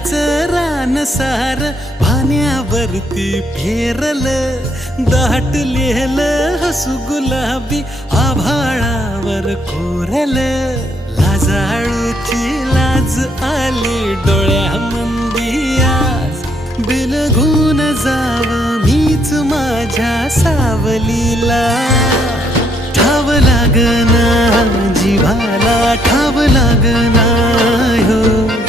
फुलाच रान सार पाण्यावरती फेरल, दाटलेलं हसू गुलाबी आभाळावर कोरल. लाजाळूची लाज आली डोळ्यामंदी आज, बिलगून जाव मीच माझ्या सावलीला. ठाव लागना जिव्हाला ठाव लागना हो.